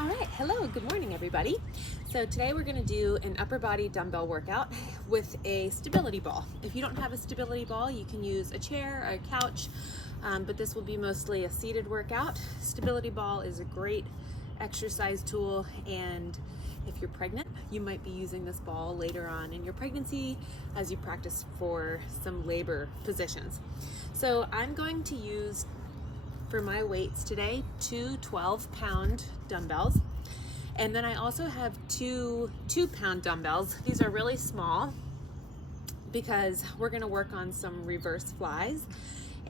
All right, hello, good morning everybody. So today we're gonna do an upper body dumbbell workout with a stability ball. If you don't have a stability ball, you can use a chair or a couch, but this will be mostly a seated workout. Stability ball is a great exercise tool, and if you're pregnant, you might be using this ball later on in your pregnancy as you practice for some labor positions. So I'm going to use, for my weights today, two 12-pound dumbbells. And then I also have two 2-pound dumbbells. These are really small because we're gonna work on some reverse flies.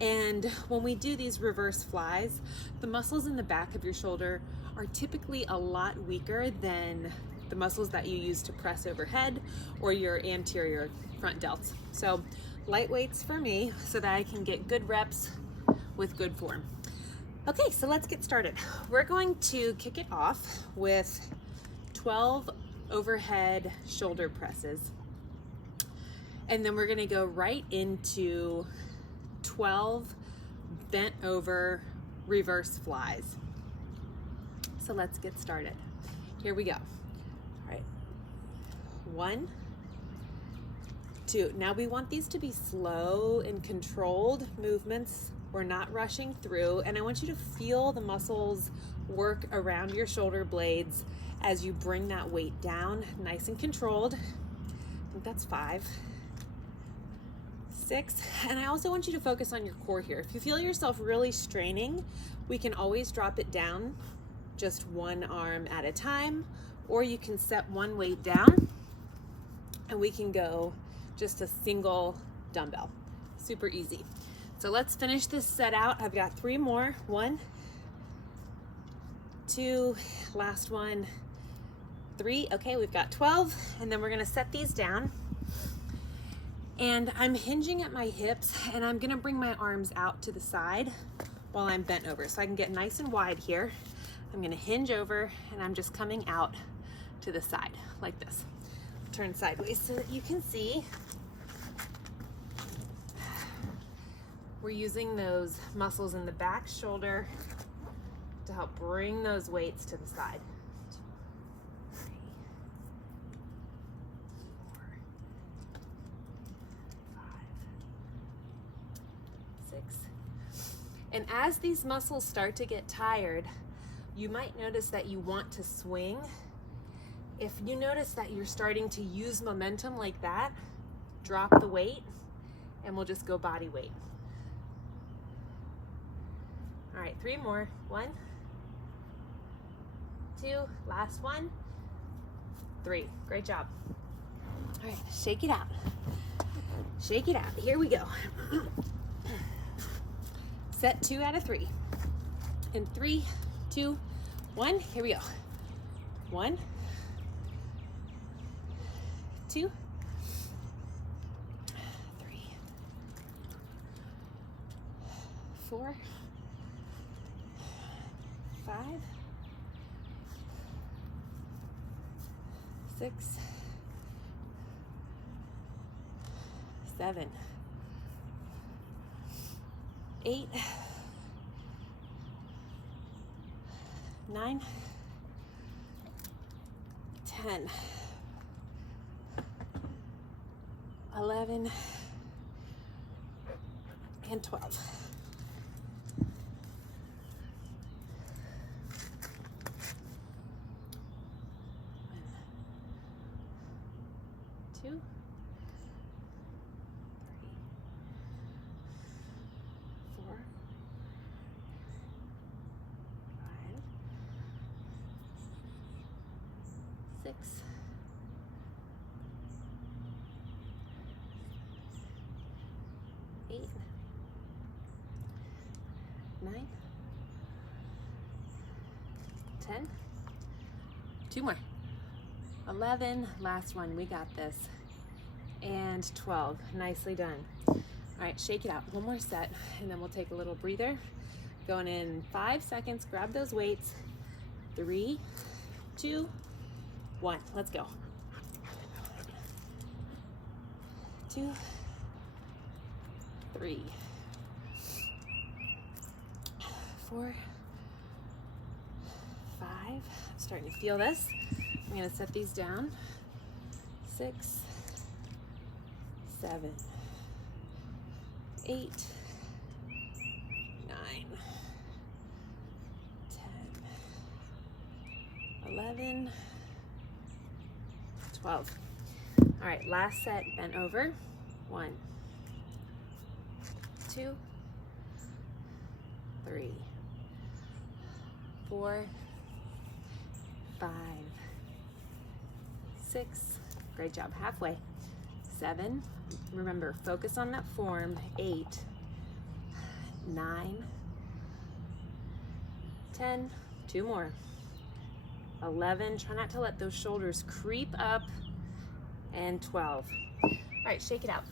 And when we do these reverse flies, the muscles in the back of your shoulder are typically a lot weaker than the muscles that you use to press overhead or your anterior front delts. So light weights for me so that I can get good reps with good form. Okay, so let's get started. We're going to kick it off with 12 overhead shoulder presses. And then we're gonna go right into 12 bent over reverse flies. So let's get started. Here we go. All right, 1, 2. Now we want these to be slow and controlled movements. We're not rushing through, and I want you to feel the muscles work around your shoulder blades as you bring that weight down, nice and controlled. I think that's 5, 6, and I also want you to focus on your core here. If you feel yourself really straining, we can always drop it down, just one arm at a time, or you can set one weight down and we can go just a single dumbbell. Super easy. So let's finish this set out. I've got 3 more. 1, 2, last one, 3. Okay, we've got 12, and then we're gonna set these down. And I'm hinging at my hips, and I'm gonna bring my arms out to the side while I'm bent over. So I can get nice and wide here. I'm gonna hinge over, and I'm just coming out to the side, like this. Turn sideways so that you can see. We're using those muscles in the back shoulder to help bring those weights to the side. 2, 3, 4, 5, 6. And as these muscles start to get tired, you might notice that you want to swing. If you notice that you're starting to use momentum like that, drop the weight and we'll just go body weight. All right, 3 more. 1, 2, last one, 3. Great job. All right, shake it out. Shake it out. Here we go. Set 2 out of 3. And 3, 2, 1. Here we go. 1, 2, 3, 4, 5, 6, 7, 8, 9, 10, 11, and 12. 2, 3, 4, 5, 6, 8, 9, 10. 2 more. 11, last one, we got this. And 12, nicely done. All right, shake it out. One more set, and then we'll take a little breather. Going in 5 seconds, grab those weights. 3, 2, 1, let's go. 2, 3, 4, 5, I'm starting to feel this. I'm gonna set these down. 6, 7, 8, 9, 10, 11, 12. All right, last set, bent over. 1, 2, 3, 4, 5, 6. Great job, halfway. 7. Remember, focus on that form. 8, 9, 10. 2 more. 11. Try not to let those shoulders creep up. And 12. All right, shake it out.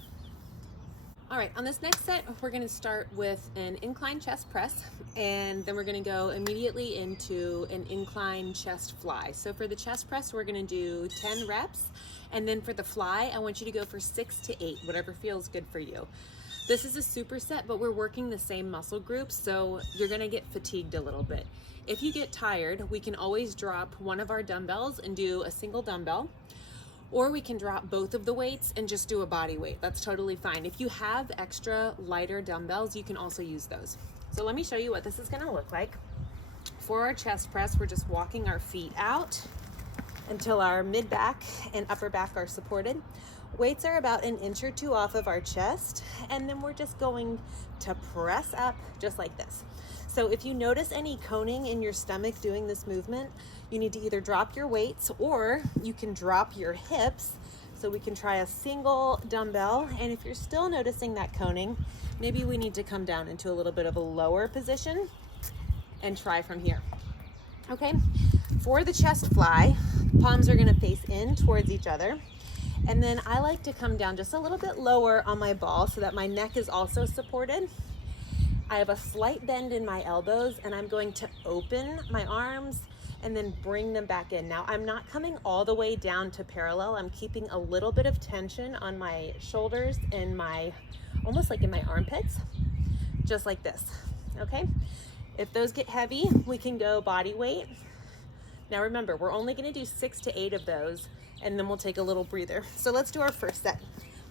All right, on this next set, we're gonna start with an incline chest press, and then we're gonna go immediately into an incline chest fly. So for the chest press, we're gonna do 10 reps, and then for the fly, I want you to go for 6 to 8, whatever feels good for you. This is a superset, but we're working the same muscle groups, so you're gonna get fatigued a little bit. If you get tired, we can always drop one of our dumbbells and do a single dumbbell, or we can drop both of the weights and just do a body weight. That's totally fine. If you have extra lighter dumbbells, you can also use those. So let me show you what this is gonna look like. For our chest press, we're just walking our feet out until our mid back and upper back are supported. Weights are about 1 inch or 2 off of our chest, and then we're just going to press up just like this. So if you notice any coning in your stomach doing this movement, you need to either drop your weights or you can drop your hips. So we can try a single dumbbell, and if you're still noticing that coning, maybe we need to come down into a little bit of a lower position and try from here. Okay, for the chest fly, palms are gonna face in towards each other. And then I like to come down just a little bit lower on my ball so that my neck is also supported. I have a slight bend in my elbows, and I'm going to open my arms and then bring them back in. Now, I'm not coming all the way down to parallel. I'm keeping a little bit of tension on my shoulders and almost like in my armpits, just like this, okay? If those get heavy, we can go body weight. Now remember, we're only gonna do 6 to 8 of those, and then we'll take a little breather. So let's do our first set.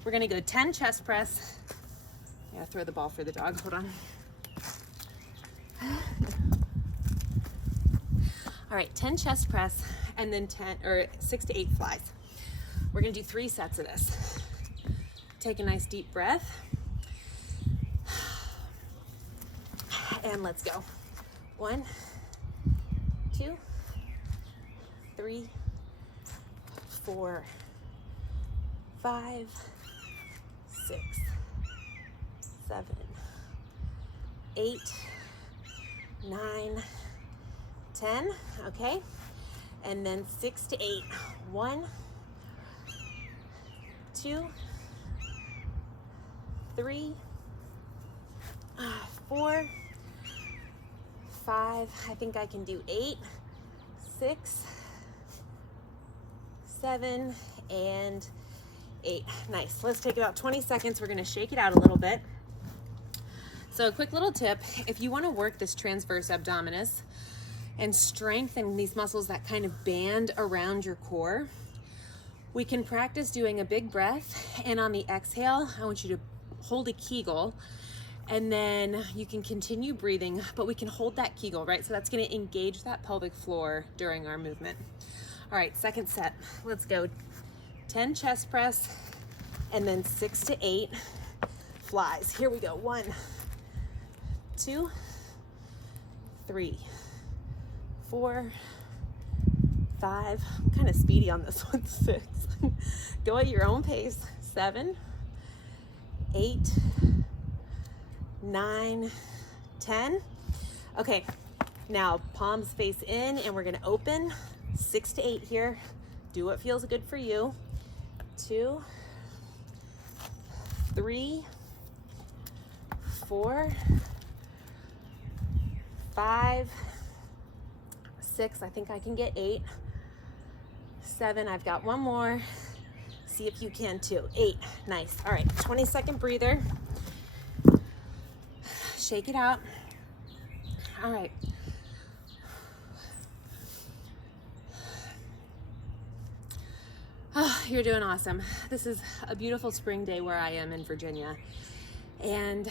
We're gonna go 10 chest press. I gotta throw the ball for the dog, hold on. All right, 10 chest press, and then 6 to 8 flies. We're gonna do 3 sets of this. Take a nice deep breath. And let's go. 1, 2, 3, 4, 5, 6, 7, 8, 9, 10, okay? And then 6 to 8. 1, 2, 3, 4, 5, I think I can do 8, 6, 7, and 8. Nice. Let's take about 20 seconds. We're going to shake it out a little bit. So a quick little tip, if you want to work this transverse abdominis and strengthen these muscles that kind of band around your core, we can practice doing a big breath, and on the exhale, I want you to hold a Kegel, and then you can continue breathing, but we can hold that Kegel, right? So that's going to engage that pelvic floor during our movement. All right, second set. Let's go 10 chest press, and then 6 to 8 flies. Here we go. 1, 2, 3, 4, 5. I'm kind of speedy on this one. 6. Go at your own pace. 7, 8, 9, 10. Okay, now palms face in, and we're gonna open. 6 to 8 here. Do what feels good for you. 2, 3, 4, 5, 6. I think I can get 8. 7. I've got one more. See if you can too. 8. Nice. All right. 20-second breather. Shake it out. All right. You're doing awesome. This is a beautiful spring day where I am in Virginia, and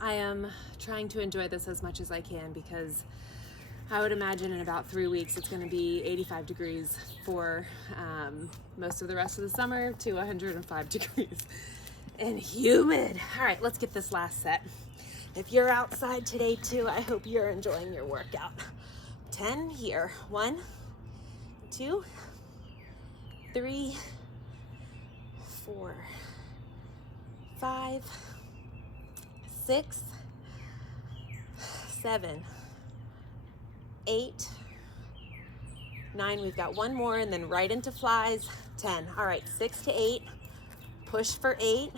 I am trying to enjoy this as much as I can because I would imagine in about 3 weeks it's going to be 85 degrees for most of the rest of the summer to 105 degrees and humid. All right, let's get this last set. If you're outside today too, I hope you're enjoying your workout. 10 here. 1, 2, 3, 4, 5, 6, 7, 8, 9. We've got one more and then right into flies. 10. All right, 6 to 8. Push for 8.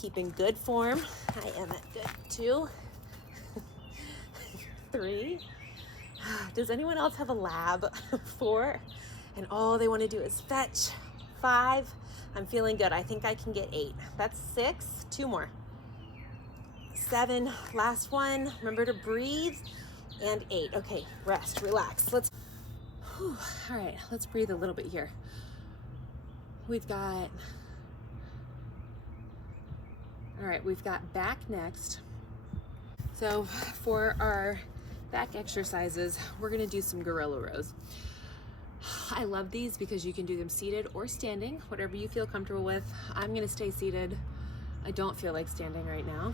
Keeping good form. I am at good 2, 3. Does anyone else have a lab? 4. And all they want to do is fetch. 5. I'm feeling good. I think I can get 8. That's 6. 2 more. 7. Last one. Remember to breathe. And 8. Okay, rest, relax. All right, let's breathe a little bit here. We've got back next. So for our back exercises, we're gonna do some gorilla rows. I love these because you can do them seated or standing, whatever you feel comfortable with. I'm gonna stay seated. I don't feel like standing right now.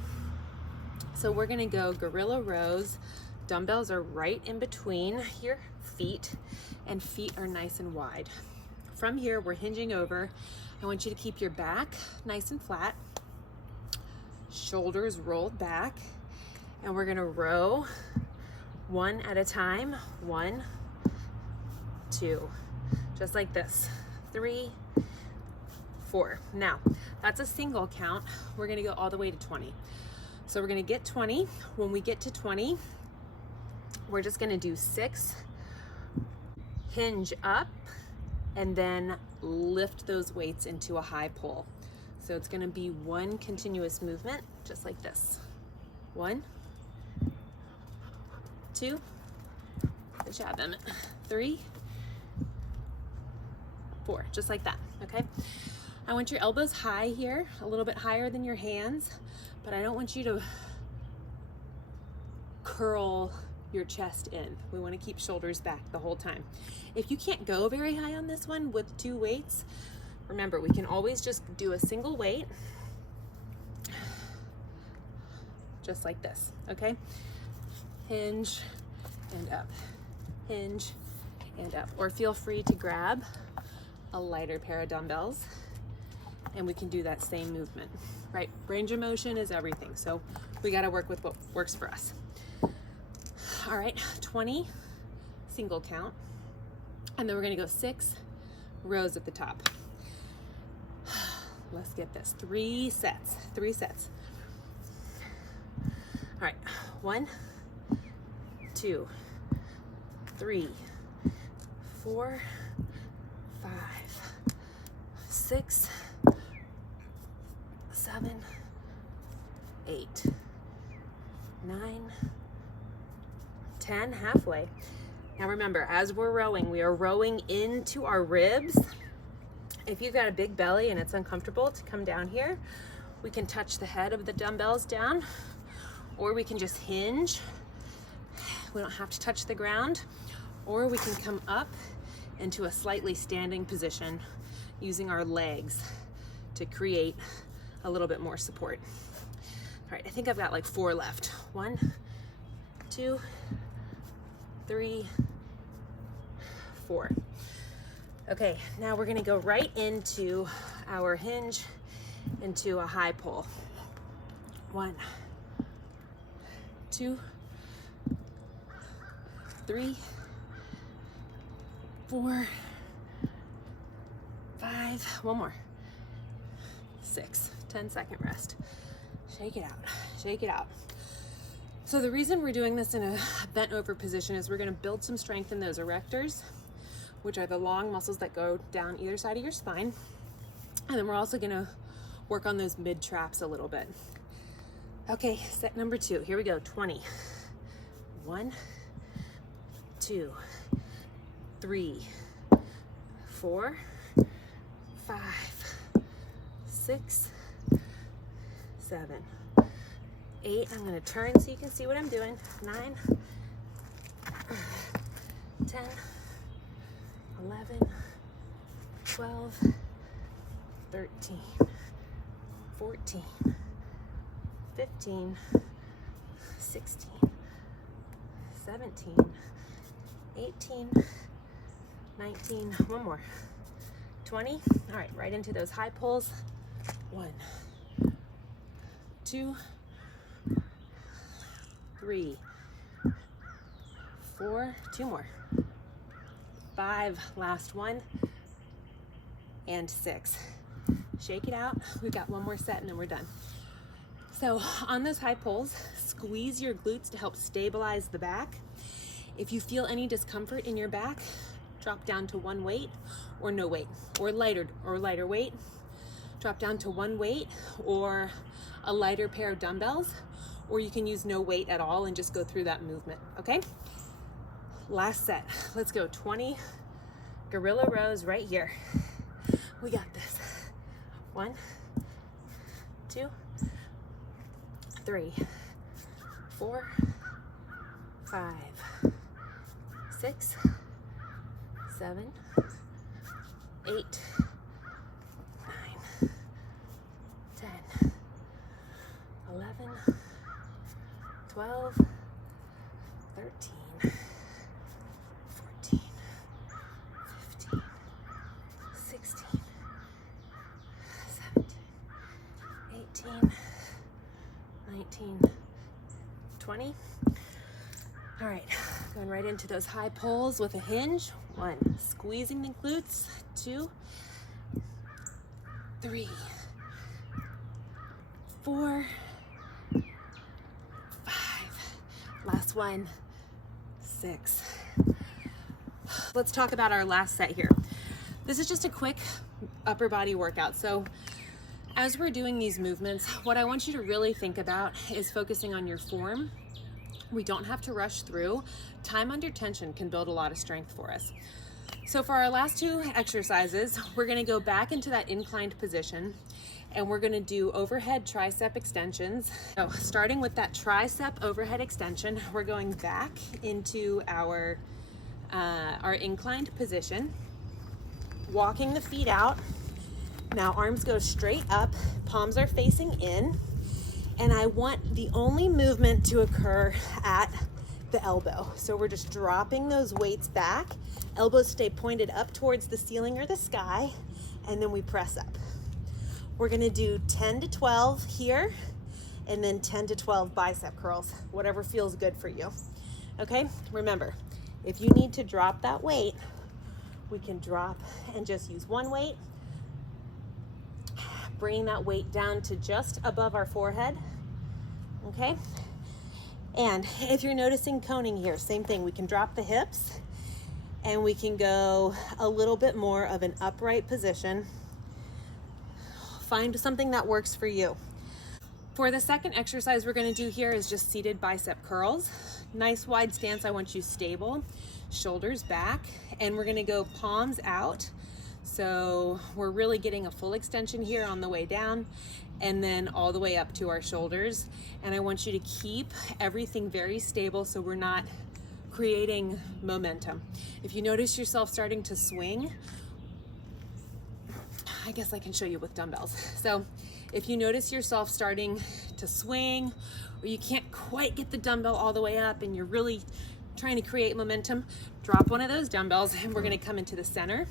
So we're gonna go gorilla rows. Dumbbells are right in between your feet, and feet are nice and wide. From here, we're hinging over. I want you to keep your back nice and flat, shoulders rolled back, and we're gonna row one at a time. 1, 2, just like this. 3, 4. Now, that's a single count. We're gonna go all the way to 20. So we're gonna get 20. When we get to 20, we're just gonna do 6, hinge up, and then lift those weights into a high pull. So it's gonna be one continuous movement, just like this. 1, 2, good job, Emmett. 3, 4, just like that, okay? I want your elbows high here, a little bit higher than your hands, but I don't want you to curl your chest in. We want to keep shoulders back the whole time. If you can't go very high on this one with 2 weights, remember, we can always just do a single weight, just like this, okay? Hinge and up, hinge and up. Or feel free to grab a lighter pair of dumbbells and we can do that same movement, right? Range of motion is everything, so we got to work with what works for us. All right, 20, single count, and then we're gonna go 6 rows at the top. Let's get this, 3 sets. All right, 1, 2, 3, 4, 5, 6, 7, 8, 9, 10, halfway. Now remember, as we're rowing, we are rowing into our ribs. If you've got a big belly and it's uncomfortable to come down here, we can touch the head of the dumbbells down, or we can just hinge. We don't have to touch the ground, or we can come up into a slightly standing position using our legs to create a little bit more support. All right, I think I've got like 4 left. 1, 2, 3, 4. Okay, now we're gonna go right into our hinge into a high pull. 1, 2, 3, 4, 5, one more, 6, 10-second rest. Shake it out, shake it out. So the reason we're doing this in a bent over position is we're gonna build some strength in those erectors, which are the long muscles that go down either side of your spine. And then we're also gonna work on those mid traps a little bit. Okay, set number 2, here we go, 20. 1, 2, 3, 4, 5, 6, 7, 8. I'm going to turn so you can see what I'm doing. 9, 10, 11, 12, 13, 14, 15, 16, 17, 18, 19, one more, 20. All right, right into those high pulls. 1, 2, 3, 4, 2 more, 5, last one, and 6. Shake it out. We've got one more set and then we're done. So on those high pulls, squeeze your glutes to help stabilize the back. If you feel any discomfort in your back, drop down to one weight or no weight, or lighter weight. Drop down to one weight or a lighter pair of dumbbells, or you can use no weight at all and just go through that movement, okay? Last set. Let's go 20 gorilla rows right here. We got this. 1, 2, 3, 4, 5, 6, 7, 8, 9, 10, 11, 12, 13, 14, 15, 16, 17, 18, 19, 20. All right, going right into those high pulls with a hinge. 1, squeezing the glutes. 2, 3, 4, 5. Last one, 6. Let's talk about our last set here. This is just a quick upper body workout. So as we're doing these movements, what I want you to really think about is focusing on your form. We don't have to rush through. Time under tension can build a lot of strength for us. So for our last 2 exercises, we're gonna go back into that inclined position and we're gonna do overhead tricep extensions. So starting with that tricep overhead extension, we're going back into our inclined position, walking the feet out. Now arms go straight up, palms are facing in, and I want the only movement to occur at the elbow. So we're just dropping those weights back. Elbows stay pointed up towards the ceiling or the sky, and then we press up. We're gonna do 10 to 12 here, and then 10 to 12 bicep curls, whatever feels good for you. Okay, remember, if you need to drop that weight, we can drop and just use one weight, bringing that weight down to just above our forehead, okay? And if you're noticing coning here, same thing, we can drop the hips and we can go a little bit more of an upright position. Find something that works for you. For the second exercise we're gonna do here is just seated bicep curls. Nice wide stance, I want you stable, shoulders back, and we're gonna go palms out. So we're really getting a full extension here on the way down and then all the way up to our shoulders. And I want you to keep everything very stable so we're not creating momentum. If you notice yourself starting to swing, I guess I can show you with dumbbells. So if you notice yourself starting to swing or you can't quite get the dumbbell all the way up and you're really trying to create momentum, drop one of those dumbbells and we're gonna come into the center.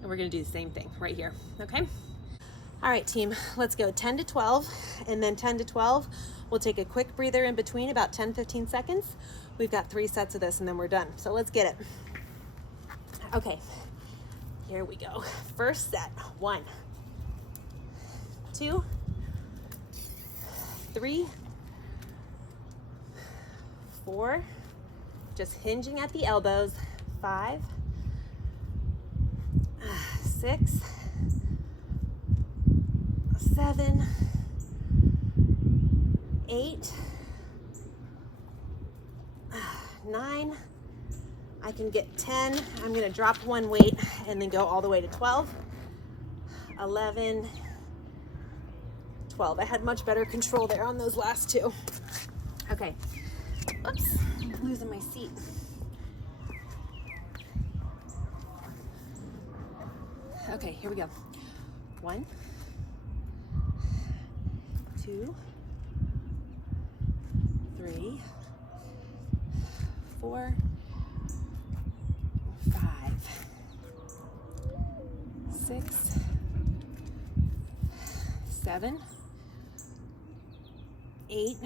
And we're gonna do the same thing right here, okay? All right, team, let's go 10 to 12, and then 10 to 12. We'll take a quick breather in between, about 10, 15 seconds. We've got 3 sets of this and then we're done. So let's get it. Okay, here we go. First set, 1, 2, 3, 4, just hinging at the elbows, 5, 6, 7, 8, 9. I can get 10. I'm going to drop one weight and then go all the way to 12. 11, 12. I had much better control there on those last two. Okay. Oops, I'm losing my seat. Okay, here we go. 1, 2, 3, 4, 5, 6, 7, 8.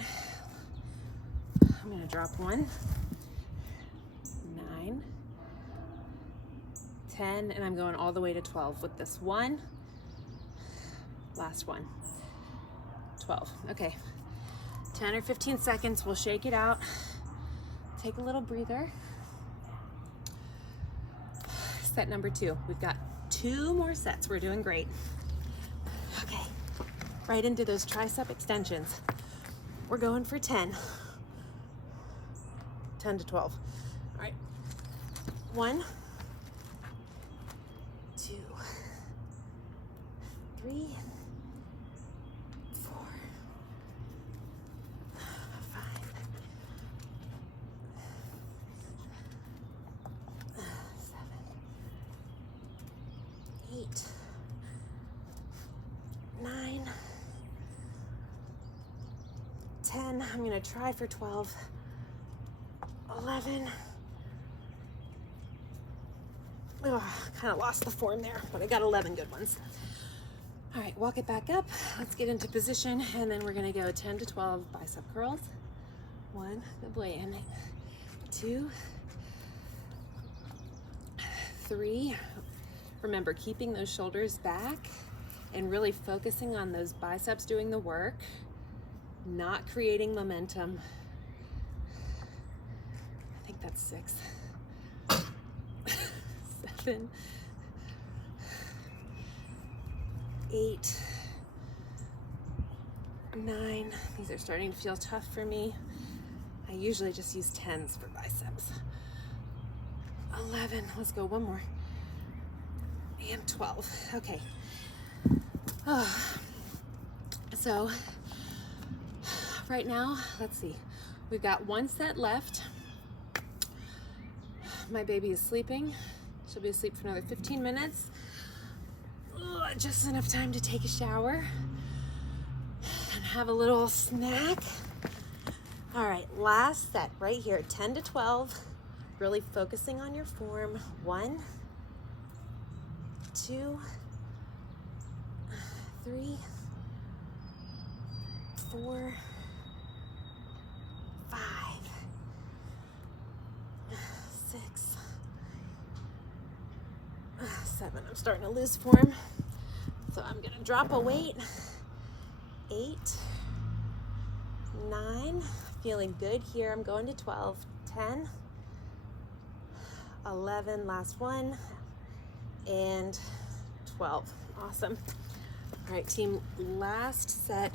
I'm going to drop 1, 9, 10, and I'm going all the way to 12 with this one. Last one. 12. Okay. 10 or 15 seconds. We'll shake it out. Take a little breather. Set number 2. We've got 2 more sets. We're doing great. Okay. Right into those tricep extensions. We're going for 10. 10 to 12. All right. 1, 2, 3, 4, 5, 7, 8, 9, 10. I'm going to try for 12. 11. Oh, kind of lost the form there, but I got 11 good ones. All right, walk it back up. Let's get into position, and then we're gonna go 10 to 12 bicep curls. 1, good boy, and 2, 3. Remember, keeping those shoulders back and really focusing on those biceps doing the work, not creating momentum. I think that's 6. 7, 8, 9. These are starting to feel tough for me. I usually just use 10s for biceps. 11, let's go one more. And 12, okay. So right now, let's see. We've got 1 set left. My baby is sleeping. She'll be asleep for another 15 minutes. Just enough time to take a shower and have a little snack. All right, last set right here, 10 to 12. Really focusing on your form. 1, 2, 3, 4, 5, 6, 7. I'm starting to lose form, so I'm gonna drop a weight. 8, 9, feeling good here. I'm going to 12, 10, 11, last one, and 12. Awesome. All right, team, last set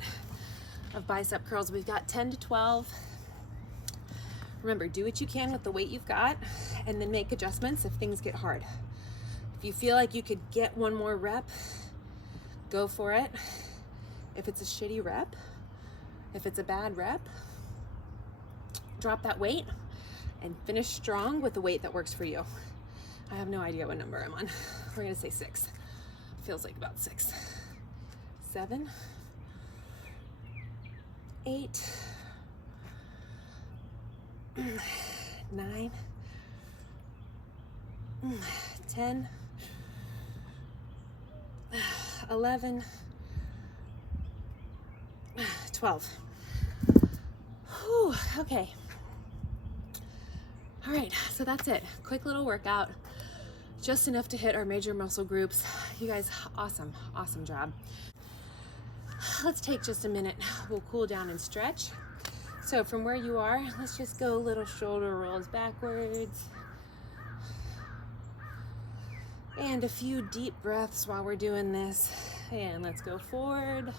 of bicep curls. We've got 10 to 12. Remember, do what you can with the weight you've got, and then make adjustments if things get hard. If you feel like you could get one more rep, go for it. If it's a shitty rep, if it's a bad rep, drop that weight and finish strong with the weight that works for you. I have no idea what number I'm on. We're gonna say 6. Feels like about 6. 7, 8, 9, 10, 11, 12. Whew, okay. All right, so that's it. Quick little workout, just enough to hit our major muscle groups. You guys, awesome, awesome job. Let's take just a minute. We'll cool down and stretch. So from where you are, let's just go little shoulder rolls backwards. And a few deep breaths while we're doing this. And let's go forward.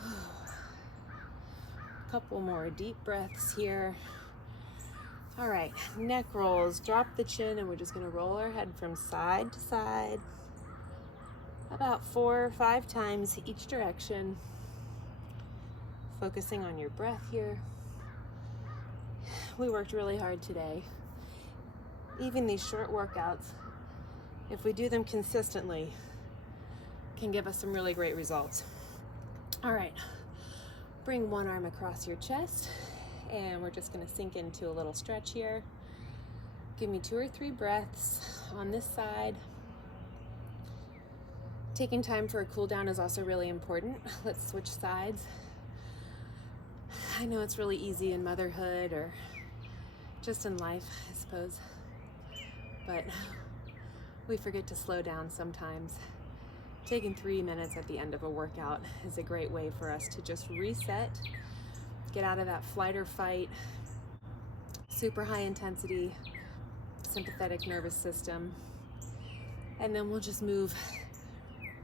A couple more deep breaths here. All right, neck rolls, drop the chin, and we're just gonna roll our head from side to side. about 4 or 5 times each direction. Focusing on your breath here. We worked really hard today. Even these short workouts, if we do them consistently, can give us some really great results. All right, bring one arm across your chest, and we're just gonna sink into a little stretch here. Give me 2 or 3 breaths on this side. Taking time for a cool down is also really important. Let's switch sides. I know it's really easy in motherhood or just in life, I suppose, but we forget to slow down sometimes. Taking 3 minutes at the end of a workout is a great way for us to just reset, get out of that flight or fight, super high intensity, sympathetic nervous system, and then we'll just move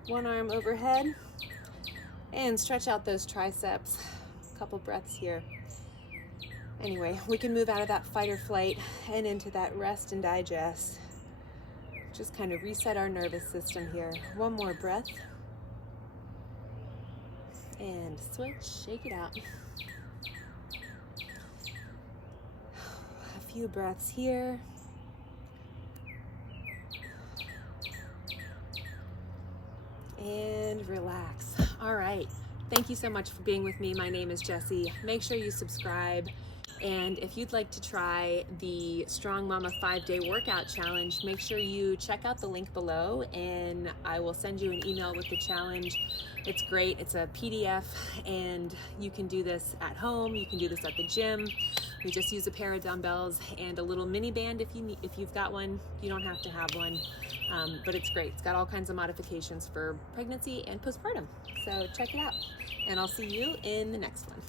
one arm overhead and stretch out those triceps. A couple breaths here. Anyway, we can move out of that fight or flight and into that rest and digest. Just kind of reset our nervous system here. One more breath. And switch, shake it out. A few breaths here. And relax. All right. Thank you so much for being with me. My name is Jessie. Make sure you subscribe. And if you'd like to try the Strong Mama 5-day workout challenge, make sure you check out the link below and I will send you an email with the challenge. It's great. It's a PDF and you can do this at home. You can do this at the gym. We just use a pair of dumbbells and a little mini band if you've got one. You don't have to have one, but it's great. It's got all kinds of modifications for pregnancy and postpartum. So check it out and I'll see you in the next one.